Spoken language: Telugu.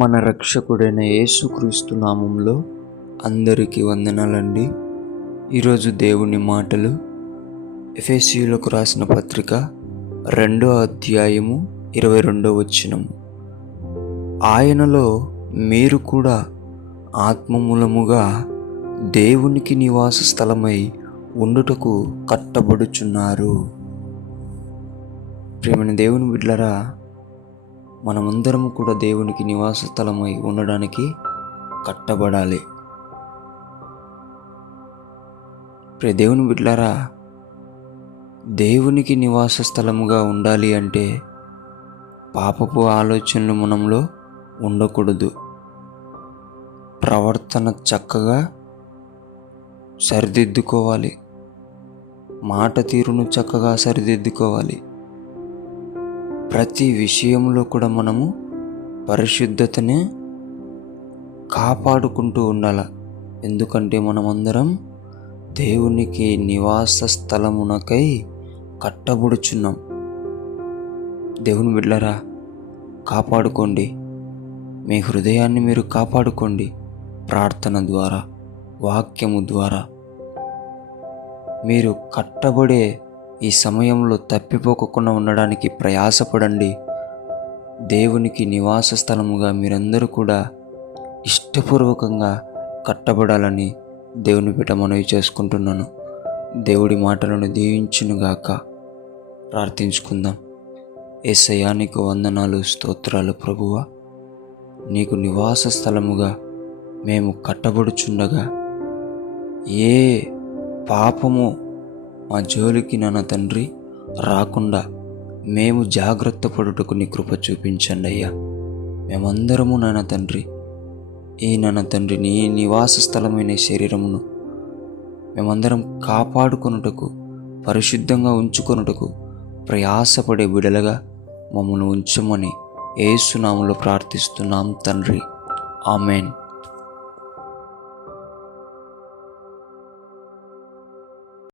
మన రక్షకుడైన యేసుక్రీస్తు నామంలో అందరికీ వందనాలండి. ఈరోజు దేవుని మాటలు ఎఫెసీయులకు రాసిన పత్రిక 2వ అధ్యాయము 22వ వచనము. ఆయనలో మీరు కూడా ఆత్మ మూలముగా దేవునికి నివాస స్థలమై ఉండుటకు కట్టబడుచున్నారు. ప్రియమైన దేవుని బిడ్డలారా, మనమందరం కూడా దేవునికి నివాస స్థలమై ఉండడానికి కట్టబడాలి. ప్రియ దేవుని బిడ్డలారా, దేవునికి నివాస స్థలముగా ఉండాలి అంటే పాపపు ఆలోచనలు మనలో ఉండకూడదు. ప్రవర్తన చక్కగా సరిదిద్దుకోవాలి. మాట తీరును చక్కగా సరిదిద్దుకోవాలి. ప్రతి విషయంలో కూడా మనము పరిశుద్ధతనే కాపాడుకుంటూ ఉండాలి. ఎందుకంటే మనమందరం దేవునికి నివాస స్థలమునకై కట్టబడుచున్నాం. దేవుని బిడ్డలారా, కాపాడుకోండి. మీ హృదయాన్ని మీరు కాపాడుకోండి. ప్రార్థన ద్వారా, వాక్యము ద్వారా మీరు కట్టబడే ఈ సమయంలో తప్పిపోకుండా ఉండడానికి ప్రయాసపడండి. దేవునికి నివాస స్థలముగా మీరందరూ కూడా ఇష్టపూర్వకంగా కట్టబడాలని దేవుని బిడ్డ మనవి చేసుకుంటున్నాను. దేవుడి మాటలను దీవించునుగాక. ప్రార్థించుకుందాం. యేసయ్యా, నీకు వందనాలు, స్తోత్రాలు ప్రభువా. నీకు నివాస స్థలముగా మేము కట్టబడుచుండగా ఏ పాపము మా జోలికి నాన్న తండ్రి రాకుండా మేము జాగ్రత్త పడుటకు నీ కృప చూపించండి అయ్యా. మేమందరము నాన్న తండ్రి నీ నివాస స్థలమైన శరీరమును మేమందరం కాపాడుకొనుటకు, పరిశుద్ధంగా ఉంచుకొనుటకు ప్రయాసపడే బిడలుగా మమ్మల్ని ఉంచమని యేసు నామములో ప్రార్థిస్తున్నాం తండ్రి. ఆమెన్.